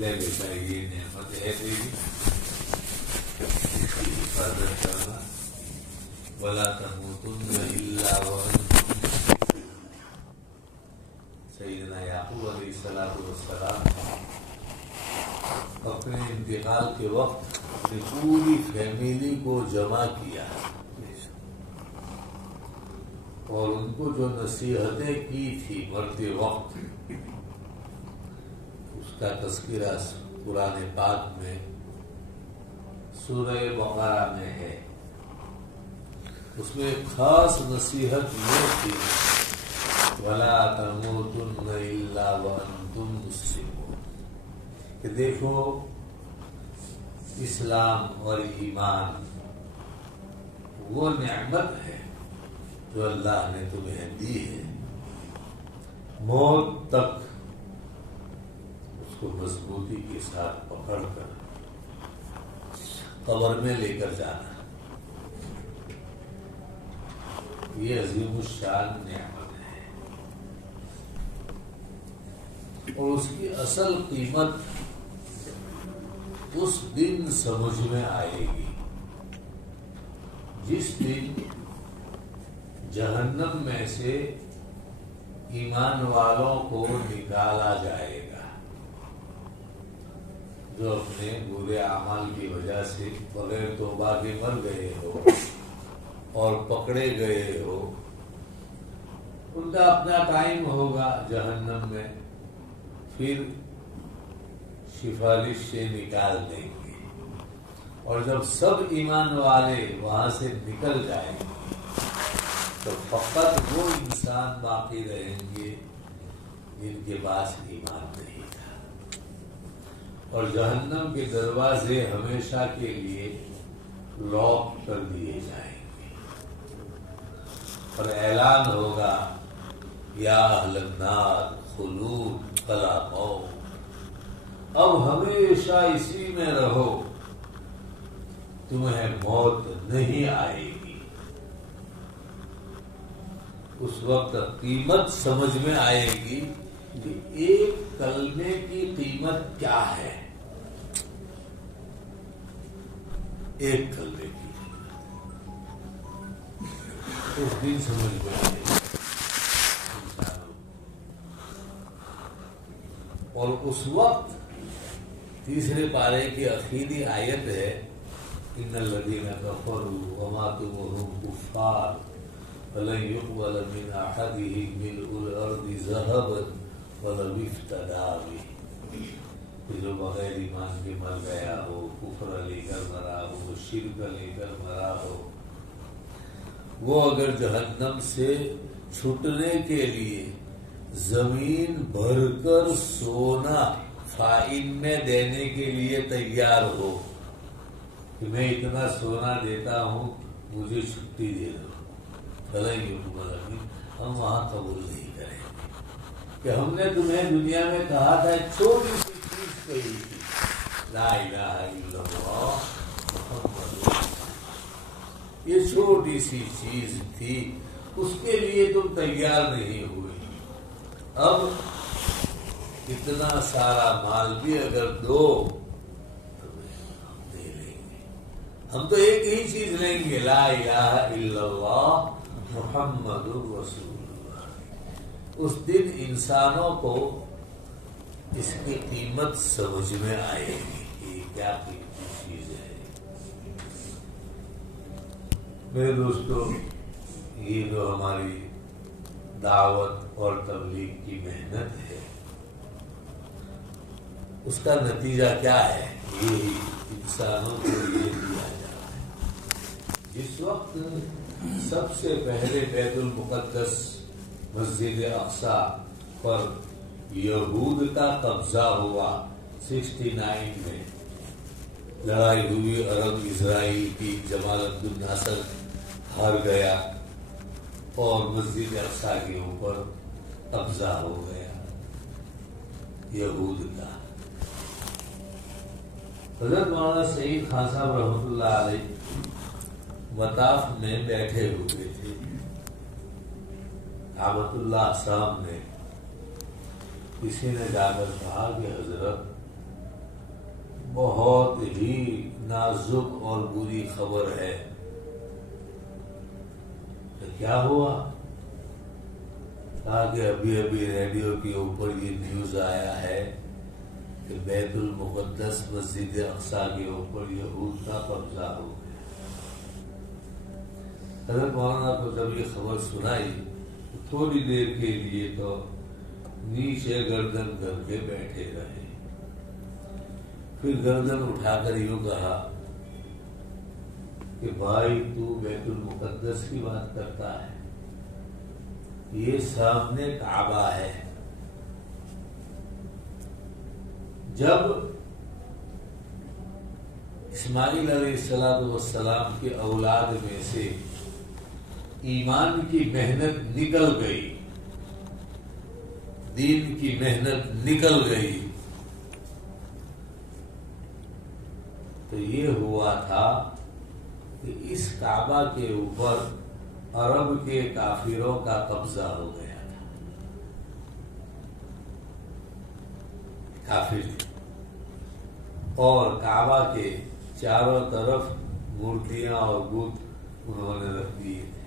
لے بیٹا یہ نعمت ہے تیری، اس کی حفاظت کرنا، ولا تموتن الا وانتم۔ سیدنا یعقوب علیہ السلام اپنے انتقال کے وقت اپنی پوری فیملی کو جمع کیا اور ان کو جو نصیحتیں کی تھی مرتے وقت، اس کا تذکرہ قرآن پاک میں سورہ بقرہ میں ہے۔ اس میں ایک خاص نصیحت یہ تھی، وَلَا تَمُوتُنَّ إِلَّا وَأَنْتُمْ مُسْلِمُونَ، کہ دیکھو اسلام اور ایمان وہ نعمت ہے جو اللہ نے تمہیں دی ہے، موت تک اس کو مضبوطی کے ساتھ پکڑ کر قبر میں لے کر جانا، یہ عظیم الشان نعمت ہے۔ اور اس کی اصل قیمت اس دن سمجھ میں آئے گی جس دن جہنم میں سے ایمان والوں کو نکالا جائے گا، جو اپنے برے اعمال کی وجہ سے بغیر توبہ کے مر گئے ہو اور پکڑے گئے ہو، ان کا اپنا ٹائم ہوگا جہنم میں، پھر سفارش سے نکال دیں گے، اور جب سب ایمان والے وہاں سے نکل جائیں گے تو فقط وہ انسان باقی رہیں گے جن کے پاس ایمان نہیں تھا، اور جہنم کے دروازے ہمیشہ کے لیے لاک کر دیے جائیں گے، اور اعلان ہوگا، یا اہل النار خلود فلا موت، اب ہمیشہ اسی میں رہو، تمہیں موت نہیں آئے گی۔ اس وقت قیمت سمجھ میں آئے گی کہ ایک کلمے کی قیمت کیا ہے، ایک کلمے کی اس دن سمجھ میں آئے گی۔ اور اس وقت تیسرے پارے کی آخری آیت ہے، ان الذین کفروا وماتوا وهم کفار فلن يقبل من احدهم ملء الارض ذهبا ولو افتدى به، کہ جو بغیر ایمان کے مر گیا ہو، کفر لے کر مرا ہو، شرک لے کر مرا ہو، وہ اگر جہنم سے چھٹنے کے لیے زمین بھر کر سونا فائن میں دینے کے لیے تیار ہو کہ میں اتنا سونا دیتا ہوں مجھے چھٹی دے دو، ہم وہاں قبول نہیں کریں گے کہ ہم نے تمہیں دنیا میں کہا تھا چھوٹی سی چیز کہی تھی، لا الہ الا اللہ محمد رسول اللہ، یہ چھوٹی سی چیز تھی، اس کے لیے تم تیار نہیں ہوئے، اب اتنا سارا مال بھی اگر دو تو ہم دے لیں گے، ہم تو ایک ہی چیز لیں گے، لا الہ الا اللہ محمد رسول اللہ۔ اس دن انسانوں کو اس کی قیمت سمجھ میں آئے گی کہ یہ کیا قیمتی چیز ہے۔ میرے دوستو، یہ جو ہماری دعوت اور تبلیغ کی محنت ہے، اس کا نتیجہ کیا ہے؟ یہی انسانوں کو یہ دیا جا رہا ہے۔ جس وقت سب سے پہلے بیت المقدس مسجد اقصی پر یہود کا قبضہ ہوا 69 میں، لڑائی ہوئی عرب اسرائیل کی، جمال عبد الناصر ہار گیا اور مسجد اقصی کے اوپر قبضہ ہو گیا یہود کا۔ حضرت مولانا سعید خان صاحب رحمۃ اللہ علیہ مطاف میں بیٹھے ہوئے تھے، کعبۃ اللہ سامنے، کسی نے جا کر کہا کہ حضرت بہت ہی نازک اور بری خبر ہے. تو کیا ہوا؟ کہا کہ ابھی ریڈیو کے اوپر یہ نیوز آیا ہے کہ بیت المقدس مسجد اقصی کے اوپر یہود کا قبضہ ہو گیا. حضرت مولانا کو جب یہ خبر سنائی تو تھوڑی دیر کے لیے تو نیچے گردن کر کے بیٹھے رہے. پھر گردن اٹھا کر یوں کہا کہ بھائی تو بیت المقدس کی بات کرتا ہے، یہ سامنے کعبہ ہے. جب اسماعیل علیہ السلام کے اولاد میں سے ایمان کی محنت نکل گئی، دین کی محنت نکل گئی، تو یہ ہوا تھا کہ اس کعبہ کے اوپر عرب کے کافروں کا قبضہ ہو گیا تھا. کافر اور کعبہ کے چاروں طرف مورتیاں اور بت انہوں نے رکھ دیے تھے.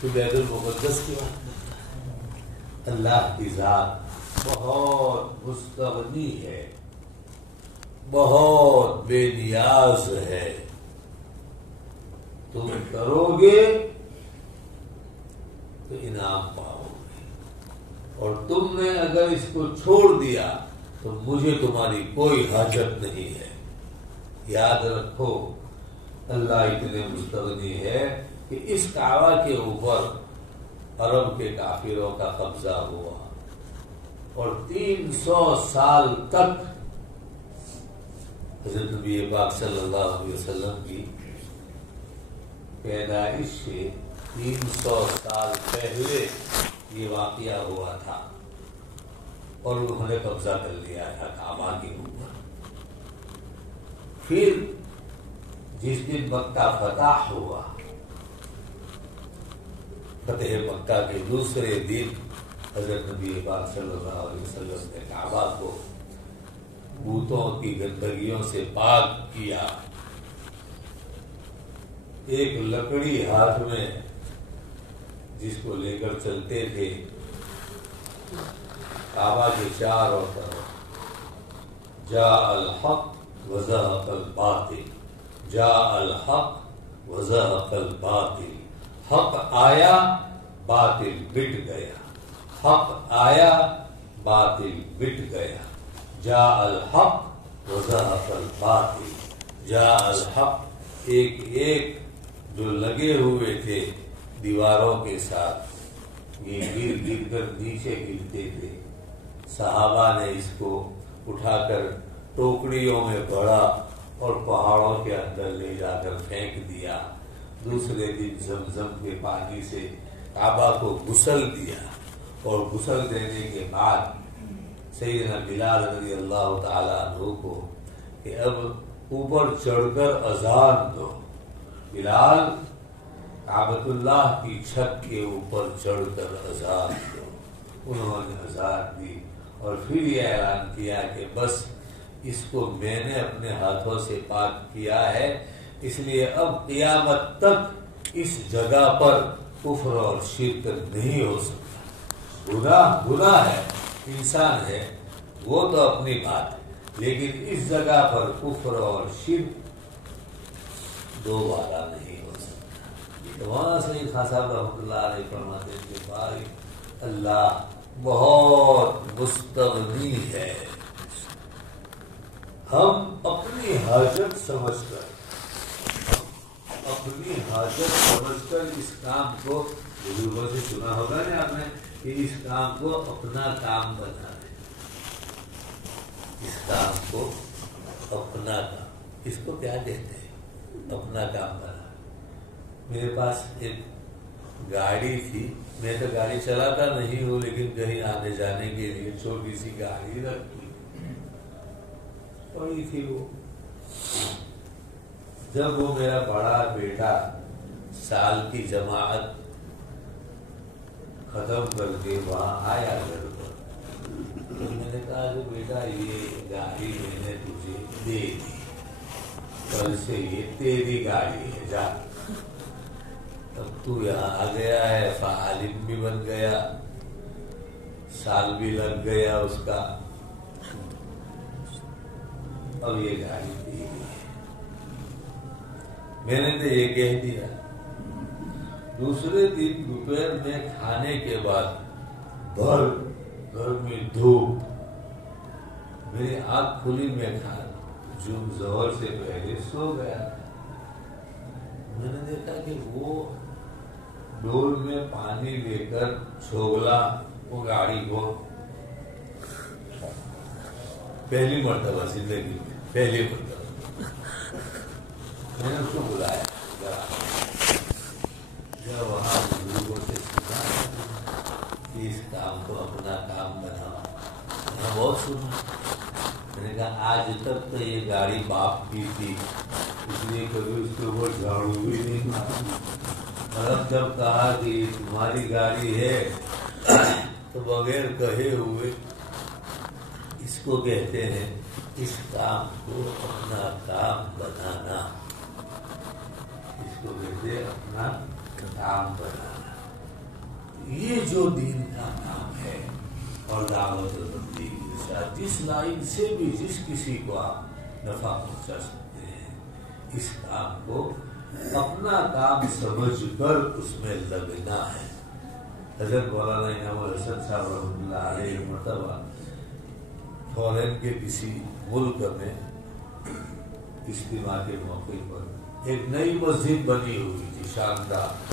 تو بیت المقدس کی بات کرتا ہے. اللہ کی ذات بہت مستغنی ہے، بہت بے نیاز ہے. تم کرو گے تو انعام پاؤ گے، اور تم نے اگر اس کو چھوڑ دیا تو مجھے تمہاری کوئی حاجت نہیں ہے. یاد رکھو اللہ اتنے مستغنی ہے کہ اس کعبہ کے اوپر عرب کے کافروں کا قبضہ ہوا، اور 300 سال تک حضرت نبی پاک صلی اللہ علیہ وسلم کی پیدائش سے 300 سال پہلے یہ واقعہ ہوا تھا، اور انہوں نے قبضہ کر لیا تھا کعبہ کے اوپر. پھر جس دن مکہ فتح ہوا، فتح مکہ کے دوسرے دن حضرت نبی پاک صلی اللہ علیہ وسلم نے کعبہ کو بتوں کی گندگیوں سے پاک کیا. ایک لکڑی ہاتھ میں جس کو لے کر چلتے تھے، کعبہ کے چاروں طرف جاء الحق وزهق الباطل، جاء الحق وزهق الباطل. حق آیا باطل مٹ گیا، حق آیا باطل مٹ گیا. جاء الحق وزهق الباطل، جاء الحق. ایک ایک جو لگے ہوئے تھے دیواروں کے ساتھ، یہ گر گر کر نیچے گرتے تھے. صحابہ نے اس کو اٹھا کر ٹوکریوں میں بھرا اور پہاڑوں کے اندر لے جا کر پھینک دیا. دوسرے دن زمزم کے پانی سے کعبہ کو غسل دیا، اور غسل دینے کے بعد سیدنا بلال رضی اللہ تعالیٰ عنہ کو کہ اب اوپر چڑھ کر اذان دو. بلال کعبۃ اللہ کی چھت کے اوپر چڑھ کر اذان دو. انہوں نے اذان دی اور پھر یہ اعلان کیا کہ بس اس کو میں نے اپنے ہاتھوں سے پاک کیا ہے، اس لیے اب قیامت تک اس جگہ پر کفر اور شرک نہیں ہو سکتا. گناہ ہے، انسان ہے وہ تو اپنی بات ہے، لیکن اس جگہ پر کفر اور شرک دوبارہ نہیں ہو سکتا. تو وہاں سے خاصا رحمۃ اللہ علیہ فرماتے ہیں کہ بھائی اللہ بہت مستغنی ہے. ہم اپنی حاجت سمجھ کر اس کام کو، بزرگوں سے سنا ہوگا نا آپ نے کہ اس کام کو اپنا کام بنا دیں. اس کام کو اپنا کام، اس کو کیا کہتے ہیں؟ اپنا کام بنا. میرے پاس ایک گاڑی تھی، میں تو گاڑی چلاتا نہیں ہوں، لیکن کہیں آنے جانے کے لیے چھوٹی سی گاڑی رکھی پڑی تھی. وہ جب وہ میرا بڑا بیٹا سال کی جماعت ختم کر کے وہاں آیا گھر پر، تو میں نے کہا کہ بیٹا یہ گاڑی میں نے تجھے دے دی، کل سے یہ تیری گاڑی ہے، جا۔ اب تو یہاں آ گیا ہے، فعالم بھی بن گیا، سال بھی لگ گیا اس کا، اب یہ گاڑی تیری ہے۔ میں نے تو یہ کہہ دیا۔ دوسرے دن دوپہر میں کھانے کے بعد بھر گرمی دھوپ، میری آنکھ کھلی، میں ظہر سے پہلے سو گیا۔ میں نے دیکھا کہ وہ ڈول میں پانی لے کر چھوگلا وہ گاڑی کو، پہلی مرتبہ زندگی میں، پہلی مرتبہ میں نے اس کو بلایا، جب وہاں بزرگوں سے سنا کہ اس کام کو اپنا کام بناؤ، میں نے بہت سنا۔ میں نے کہا آج تک تو یہ گاڑی باپ کی تھی، اس لیے کبھی اس کے اوپر جھاڑو بھی نہیں مارا، مطلب جب کہا کہ یہ تمہاری گاڑی ہے تو بغیر کہے ہوئے اس کو کہتے ہیں اس کام کو اپنا کام بنانا، اس کو کہتے ہیں اپنا کام بنانا۔ یہ جو دین کا کام ہے اور دعوت و تبلیغ کے ساتھ جس لائن سے بھی جس کسی کو آپ نفع پہنچا سکتے ہیں، اس کام کو اپنا کام سمجھ کر اس میں لگنا ہے۔ حضرت مولانا انعام الحسن صاحب رحمۃ اللہ علیہ مرتبہ فورن کے کسی ملک میں اجتماع کے موقع پر ایک نئی مسجد بنی ہوئی تھی، شاندار،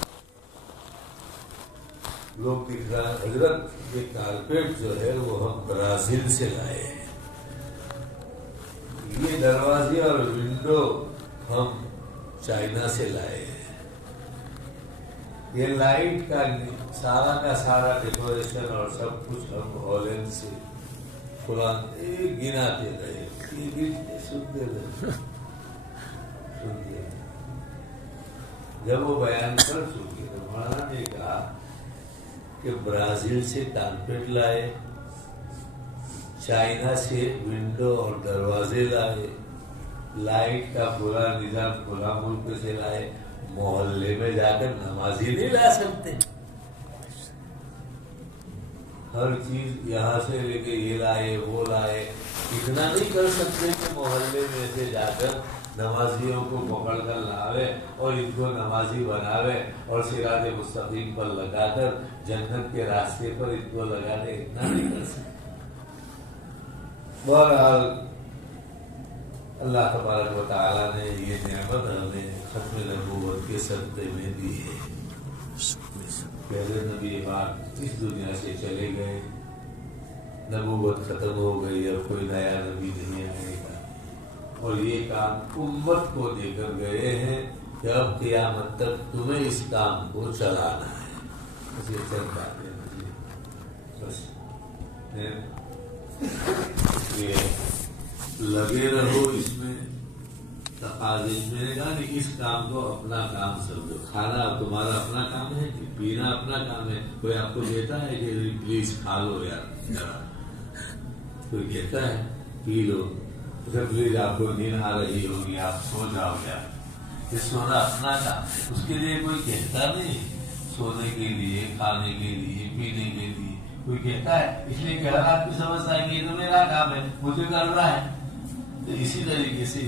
لوگ دکھ رہا ہے حضرت یہ کارپیٹ جو ہے وہ ہم برازیل سے لائے ہیں، یہ دروازے اور ونڈو ہم چائنا سے لائے ہیں، یہ لائٹ کا سارا ڈیکوریشن اور سب کچھ ہم ہالینڈ سے، قرآن گناتے رہے، سنتے رہے۔ جب وہ بیان کر چکے تو مولانا نے کہا کہ برازیل سے کارپیٹ لائے، چائنا سے ونڈو اور دروازے لائے، لائٹ کا پورا نظام پورا ملک سے لائے، محلے میں جا کر نمازی نہیں لا سکتے، ہر چیز یہاں سے لے کے یہ لائے وہ لائے، اتنا نہیں کر سکتے کہ محلے میں سے جا کر نمازیوں کو پکڑ کر لاوے اور ان کو نمازی بناوے اور صراط مستقیم پر لگا کر جنت کے راستے پر ان کو لگا دے، اتنا نہیں کر سکتے۔ بہرحال اللہ تبارک و تعالیٰ نے یہ نعمت ہمیں ختم نبوت کے صدقے میں دی ہے۔ پہلے نبی پاک اس دنیا سے چلے گئے، نبوت ختم ہو گئی، اب کوئی نیا نبی نہیں آئے گا، اور یہ کام امت کو دے کر گئے ہیں کہ اب قیامت تک تمہیں اس کام کو چلانا ہے۔ بس یہ چند باتیں مجھے بس یہ لگے رہو اس میں تقاضے میں نے کہا کہ اس کام کو اپنا کام سمجھو، کھانا تمہارا اپنا کام ہے، پینا اپنا کام ہے، کوئی آپ کو کہتا ہے کہ پلیز کھا لو یار، کوئی کہتا ہے پی لو، پلیز آپ کو نیند آ رہی ہوگی آپ سو جاؤ یار، یہ سونا اپنا کام ہے، اس کے لیے کوئی کہتا نہیں، سونے کے لیے، کھانے کے لیے، پینے کے لیے کوئی کہتا ہے، اس لیے کہ ہر آدمی سمجھتا ہے کہ یہ تو میرا کام ہے، مجھے کرنا ہے۔ تو اسی طریقے سے